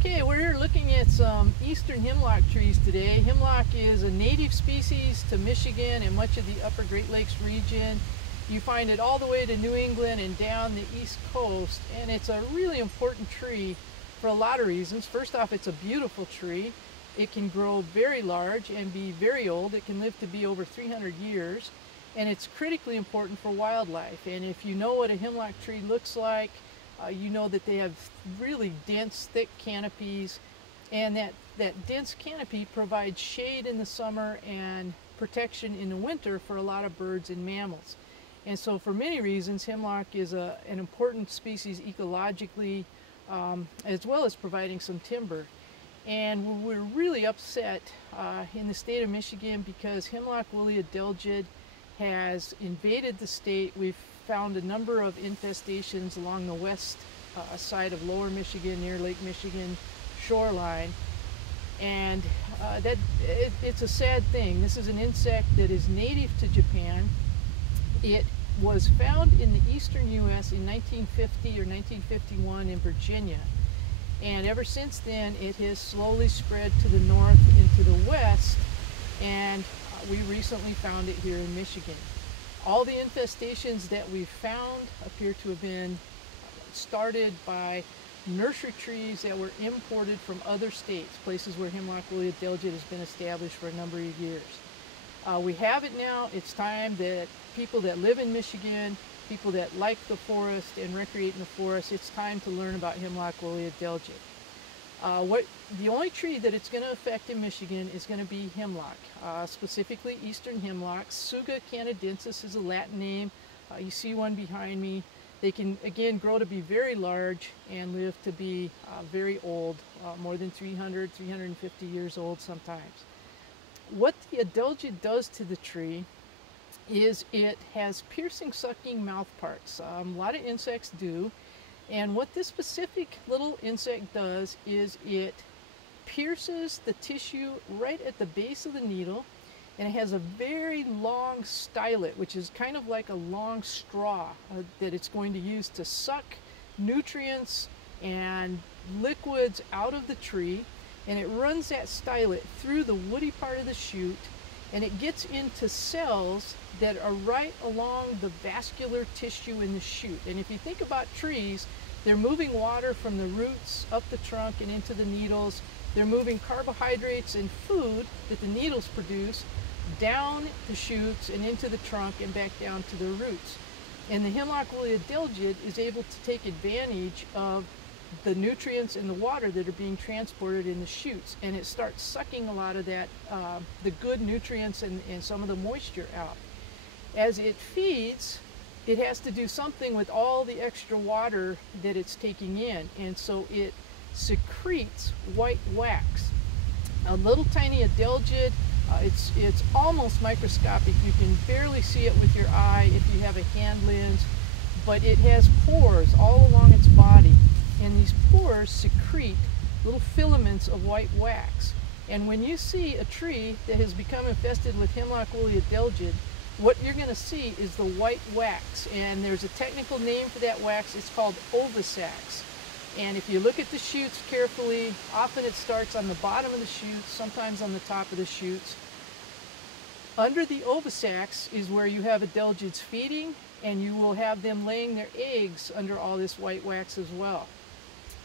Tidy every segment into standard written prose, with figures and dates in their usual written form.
Okay, we're here looking at some eastern hemlock trees today. Hemlock is a native species to Michigan and much of the upper Great Lakes region. You find it all the way to New England and down the east coast, and it's a really important tree for a lot of reasons. First off, it's a beautiful tree. It can grow very large and be very old. It can live to be over 300 years, and it's critically important for wildlife. And if you know what a hemlock tree looks like, you know that they have really dense, thick canopies, and that dense canopy provides shade in the summer and protection in the winter for a lot of birds and mammals. And so for many reasons, hemlock is an important species ecologically, as well as providing some timber. And we're really upset in the state of Michigan because hemlock woolly adelgid has invaded the state. We've found a number of infestations along the west side of lower Michigan, near Lake Michigan shoreline, and it's a sad thing. This is an insect that is native to Japan. It was found in the eastern U.S. in 1950 or 1951 in Virginia, and ever since then it has slowly spread to the north and to the west, and we recently found it here in Michigan. All the infestations that we've found appear to have been started by nursery trees that were imported from other states, places where hemlock woolly adelgid has been established for a number of years. We have it now. It's time that people that live in Michigan, people that like the forest and recreate in the forest, it's time to learn about hemlock woolly adelgid. The only tree that it's going to affect in Michigan is going to be hemlock, specifically eastern hemlock. Tsuga canadensis is a Latin name. You see one behind me. They can, again, grow to be very large and live to be very old, more than 300, 350 years old sometimes. What the adelgid does to the tree is it has piercing, sucking mouth parts. A lot of insects do. And what this specific little insect does is it pierces the tissue right at the base of the needle, and it has a very long stylet, which is kind of like a long straw that it's going to use to suck nutrients and liquids out of the tree, and it runs that stylet through the woody part of the shoot, and it gets into cells that are right along the vascular tissue in the shoot. And if you think about trees, they're moving water from the roots up the trunk and into the needles. They're moving carbohydrates and food that the needles produce down the shoots and into the trunk and back down to the roots. And the hemlock woolly adelgid is able to take advantage of the nutrients and the water that are being transported in the shoots, and it starts sucking a lot of that, the good nutrients and some of the moisture out. As it feeds, it has to do something with all the extra water that it's taking in, and so it secretes white wax. A little tiny adelgid, it's almost microscopic. You can barely see it with your eye if you have a hand lens, but it has pores all along its body, and these pores secrete little filaments of white wax. And when you see a tree that has become infested with hemlock woolly adelgid, what you're going to see is the white wax, and there's a technical name for that wax. It's called ovisax. And if you look at the shoots carefully, often it starts on the bottom of the shoots, sometimes on the top of the shoots. Under the ovisax is where you have adelgids feeding, and you will have them laying their eggs under all this white wax as well.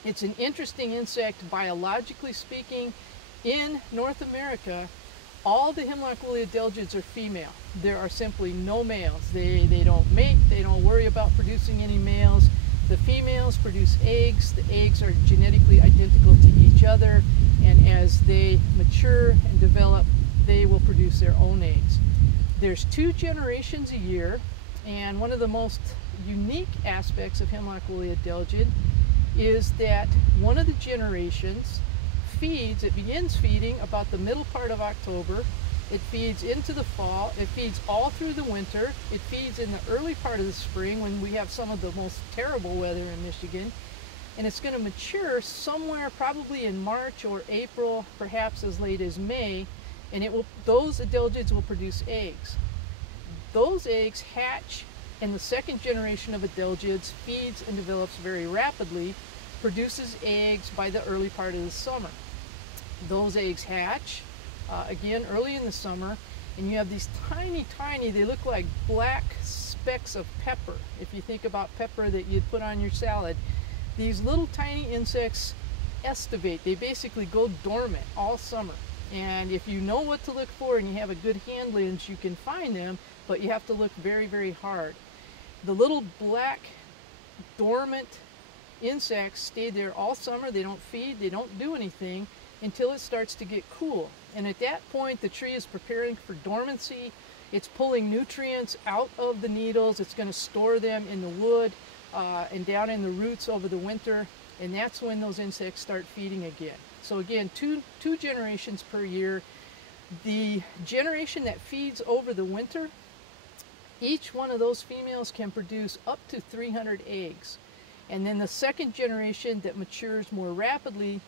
It's an interesting insect biologically speaking. In North America, all the hemlock woolly adelgids are female. There are simply no males. They don't mate. They don't worry about producing any males. The females produce eggs. The eggs are genetically identical to each other, and as they mature and develop, they will produce their own eggs. There's 2 generations a year, and one of the most unique aspects of hemlock woolly adelgid is that one of the generations it begins feeding about the middle part of October. It feeds into the fall. It feeds all through the winter. It feeds in the early part of the spring when we have some of the most terrible weather in Michigan. And it's going to mature somewhere probably in March or April, perhaps as late as May, and those adelgids will produce eggs. Those eggs hatch, and the second generation of adelgids feeds and develops very rapidly. produces eggs by the early part of the summer. Those eggs hatch again early in the summer, and you have these tiny, they look like black specks of pepper. If you think about pepper that you'd put on your salad, these little tiny insects estivate. They basically go dormant all summer. And if you know what to look for and you have a good hand lens, you can find them, but you have to look very, very hard. The little black dormant insects stay there all summer. They don't feed, they don't do anything until it starts to get cool. And at that point, the tree is preparing for dormancy. It's pulling nutrients out of the needles. It's going to store them in the wood and down in the roots over the winter. And that's when those insects start feeding again. So again, two generations per year. The generation that feeds over the winter, each one of those females can produce up to 300 eggs. And then the second generation that matures more rapidly,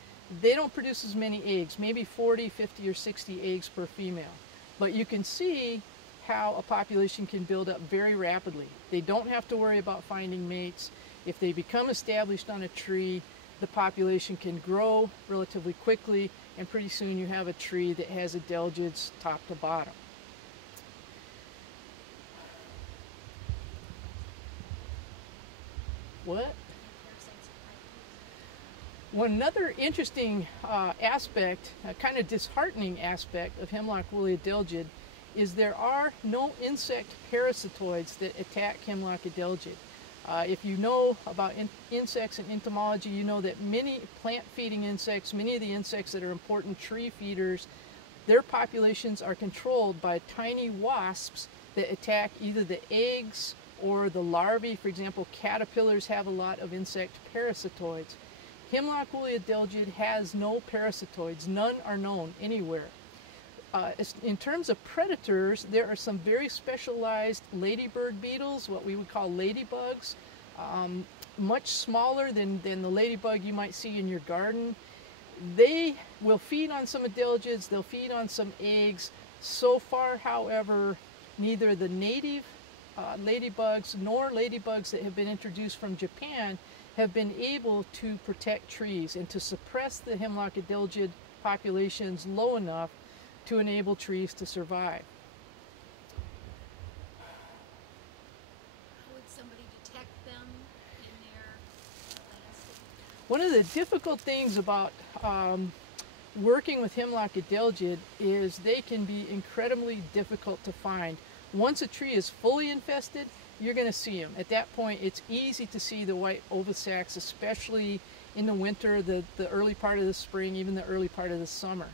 they don't produce as many eggs, maybe 40, 50, or 60 eggs per female. But you can see how a population can build up very rapidly. They don't have to worry about finding mates. If they become established on a tree, the population can grow relatively quickly, and pretty soon you have a tree that has adelgids top to bottom. What? One another interesting aspect, a kind of disheartening aspect of hemlock woolly adelgid is there are no insect parasitoids that attack hemlock adelgid. If you know about insects and entomology, you know that many plant-feeding insects, many of the insects that are important tree feeders, their populations are controlled by tiny wasps that attack either the eggs or the larvae. For example, caterpillars have a lot of insect parasitoids. Hemlock woolly adelgid has no parasitoids. None are known anywhere. In terms of predators, there are some very specialized ladybird beetles, what we would call ladybugs, much smaller than the ladybug you might see in your garden. They will feed on some adelgids, they'll feed on some eggs. So far, however, neither the native ladybugs nor ladybugs that have been introduced from Japan have been able to protect trees and to suppress the hemlock adelgid populations low enough to enable trees to survive. How would somebody detect them in their landscape? One of the difficult things about working with hemlock adelgid is they can be incredibly difficult to find. Once a tree is fully infested, you're going to see them. At that point, it's easy to see the white ovisacs, especially in the winter, the early part of the spring, even the early part of the summer.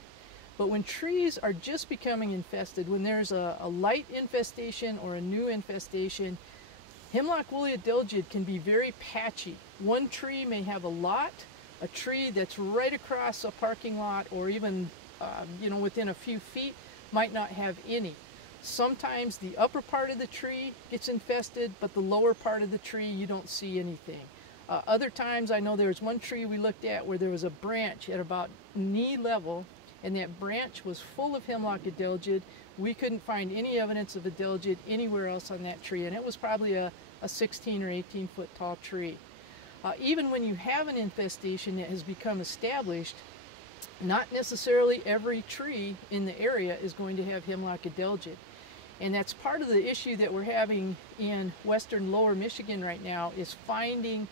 But when trees are just becoming infested, when there's a light infestation or a new infestation, hemlock woolly adelgid can be very patchy. One tree may have a lot. A tree that's right across a parking lot or even within a few feet might not have any. Sometimes the upper part of the tree gets infested, but the lower part of the tree you don't see anything. Other times, I know there was one tree we looked at where there was a branch at about knee level, and that branch was full of hemlock adelgid. We couldn't find any evidence of adelgid anywhere else on that tree, and it was probably a 16 or 18 foot tall tree. Even when you have an infestation that has become established, not necessarily every tree in the area is going to have hemlock adelgid. And that's part of the issue that we're having in western lower Michigan right now, is finding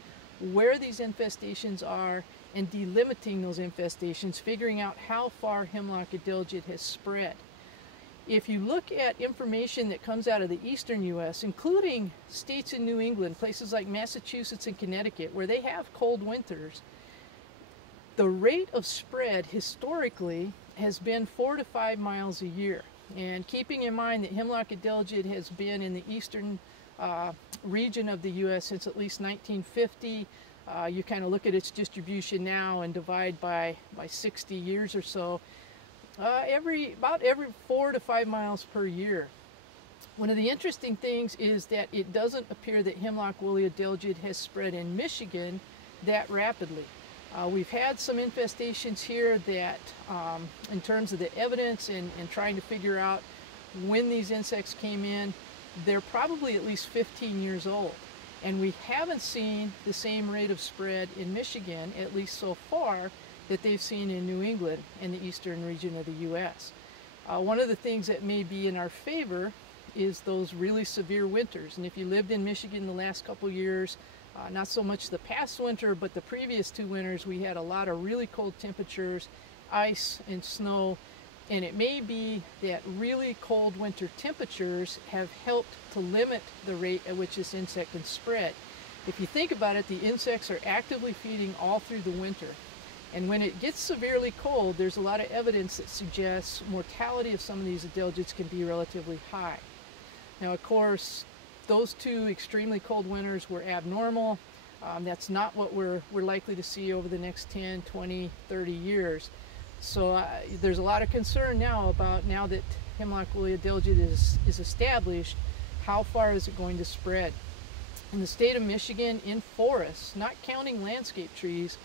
where these infestations are and delimiting those infestations, figuring out how far hemlock adelgid has spread. If you look at information that comes out of the eastern U.S., including states in New England, places like Massachusetts and Connecticut, where they have cold winters, the rate of spread historically has been 4 to 5 miles a year. And keeping in mind that hemlock adelgid has been in the eastern region of the U.S. since at least 1950, you kind of look at its distribution now and divide by 60 years or so, about every 4 to 5 miles per year. One of the interesting things is that it doesn't appear that hemlock woolly adelgid has spread in Michigan that rapidly. We've had some infestations here that, in terms of the evidence and trying to figure out when these insects came in, they're probably at least 15 years old. And we haven't seen the same rate of spread in Michigan, at least so far, that they've seen in New England and the eastern region of the U.S. One of the things that may be in our favor is those really severe winters. And if you lived in Michigan the last couple years, not so much the past winter, but the previous 2 winters, we had a lot of really cold temperatures, ice and snow, and it may be that really cold winter temperatures have helped to limit the rate at which this insect can spread. If you think about it, the insects are actively feeding all through the winter. And when it gets severely cold, there's a lot of evidence that suggests mortality of some of these adelgids can be relatively high. Now, of course, those 2 extremely cold winters were abnormal. That's not what we're likely to see over the next 10, 20, 30 years. So there's a lot of concern now about, now that hemlock woolly adelgid is established, how far is it going to spread? In the state of Michigan, in forests, not counting landscape trees,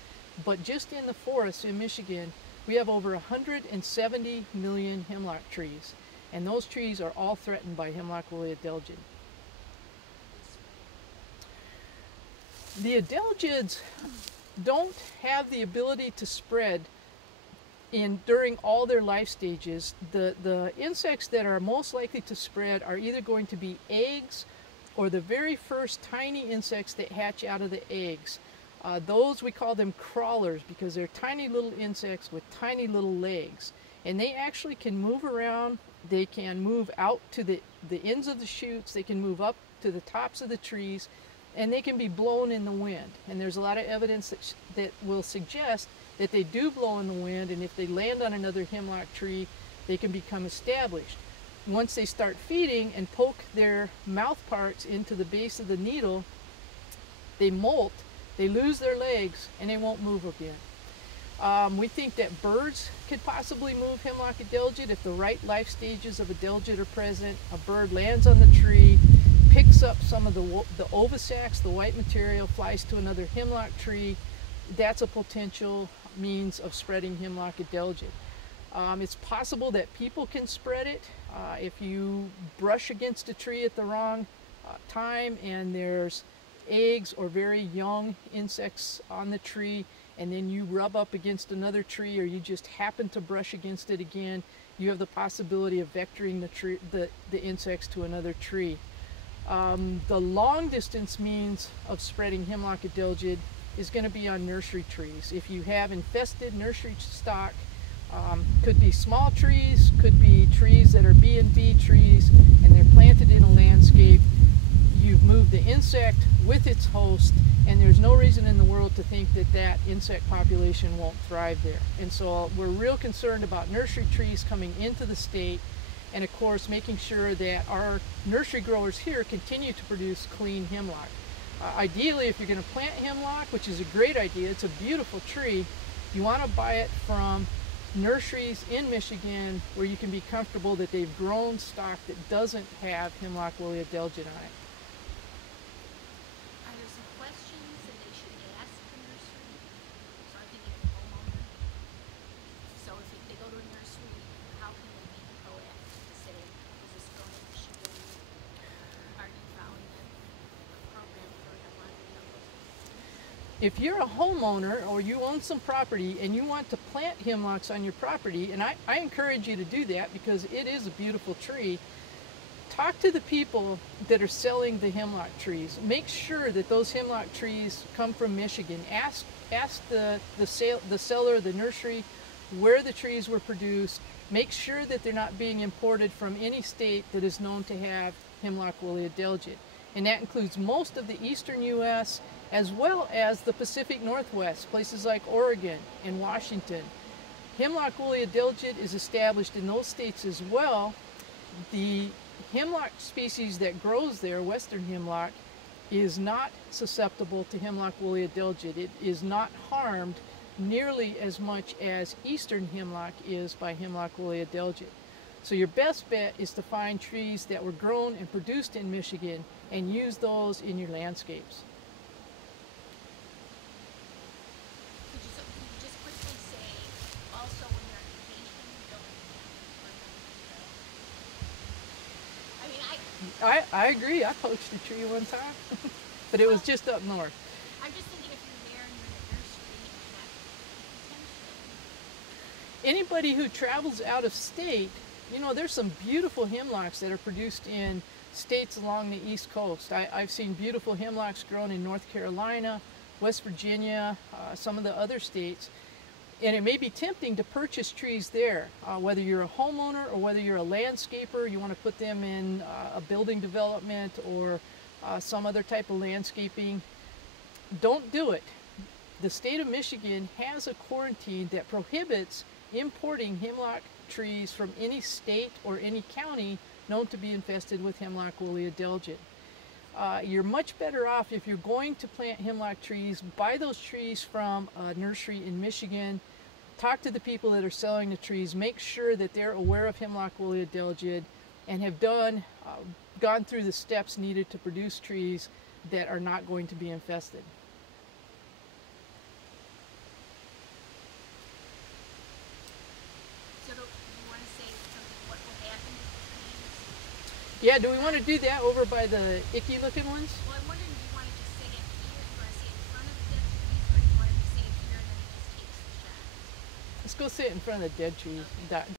but just in the forests in Michigan, we have over 170 million hemlock trees. And those trees are all threatened by hemlock woolly adelgid. The adelgids don't have the ability to spread during all their life stages. The insects that are most likely to spread are either going to be eggs or the very first tiny insects that hatch out of the eggs. Those, we call them crawlers because they're tiny little insects with tiny little legs. And they actually can move around. They can move out to the ends of the shoots. They can move up to the tops of the trees. And they can be blown in the wind. And there's a lot of evidence that will suggest that they do blow in the wind, and if they land on another hemlock tree, they can become established. Once they start feeding and poke their mouth parts into the base of the needle, they molt, they lose their legs, and they won't move again. We think that birds could possibly move hemlock adelgid if the right life stages of adelgid are present. A bird lands on the tree, picks up some of the ovisacs, the white material, flies to another hemlock tree. That's a potential means of spreading hemlock adelgid. It's possible that people can spread it if you brush against a tree at the wrong time and there's eggs or very young insects on the tree, and then you rub up against another tree or you just happen to brush against it again, you have the possibility of vectoring the insects to another tree. The long distance means of spreading hemlock adelgid is going to be on nursery trees. If you have infested nursery stock, could be small trees, could be trees that are B&B trees, and they're planted in a landscape. You've moved the insect with its host, and there's no reason in the world to think that that insect population won't thrive there. And so we're real concerned about nursery trees coming into the state, and of course making sure that our nursery growers here continue to produce clean hemlock. Ideally, if you're going to plant hemlock, which is a great idea, it's a beautiful tree, you want to buy it from nurseries in Michigan where you can be comfortable that they've grown stock that doesn't have hemlock woolly adelgid on it. Are there some questions that they should ask the nursery? So I'm thinking of the homeowner. So if they go to a nursery, how can they be proactive to say, is this grown in Michigan? Are you following a program for hemlock adelgid? If you're a homeowner or you own some property and you want to plant hemlocks on your property, and I encourage you to do that because it is a beautiful tree, talk to the people that are selling the hemlock trees. Make sure that those hemlock trees come from Michigan. Ask the seller, the nursery, where the trees were produced. Make sure that they're not being imported from any state that is known to have hemlock woolly adelgid. And that includes most of the eastern U.S. as well as the Pacific Northwest, places like Oregon and Washington. Hemlock woolly adelgid is established in those states as well. The hemlock species that grows there, western hemlock, is not susceptible to hemlock woolly adelgid. It is not harmed nearly as much as eastern hemlock is by hemlock woolly adelgid. So your best bet is to find trees that were grown and produced in Michigan and use those in your landscapes. Could you just quickly say, also when you're on vacation, don't plant them? I mean, I agree. I poached a tree one time. but it was just up north. I'm just thinking if you're there and you're in a nursery, that potentially. Anybody who travels out of state, you know, there's some beautiful hemlocks that are produced in states along the East Coast. I've seen beautiful hemlocks grown in North Carolina, West Virginia, some of the other states. And it may be tempting to purchase trees there, whether you're a homeowner or whether you're a landscaper, you want to put them in a building development or some other type of landscaping. Don't do it. The state of Michigan has a quarantine that prohibits importing hemlock trees from any state or any county known to be infested with hemlock woolly adelgid. You're much better off if you're going to plant hemlock trees, buy those trees from a nursery in Michigan, talk to the people that are selling the trees, make sure that they're aware of hemlock woolly adelgid and have gone through the steps needed to produce trees that are not going to be infested. So do you want to say something, what will happen to the trees? Yeah, do we want to do that over by the icky looking ones? Well, I'm wondering, do you want to just say it here, do you want to say it in front of the dead trees, or do you want to say it here and then he just takes the shot? Let's go sit in front of the dead trees. Okay.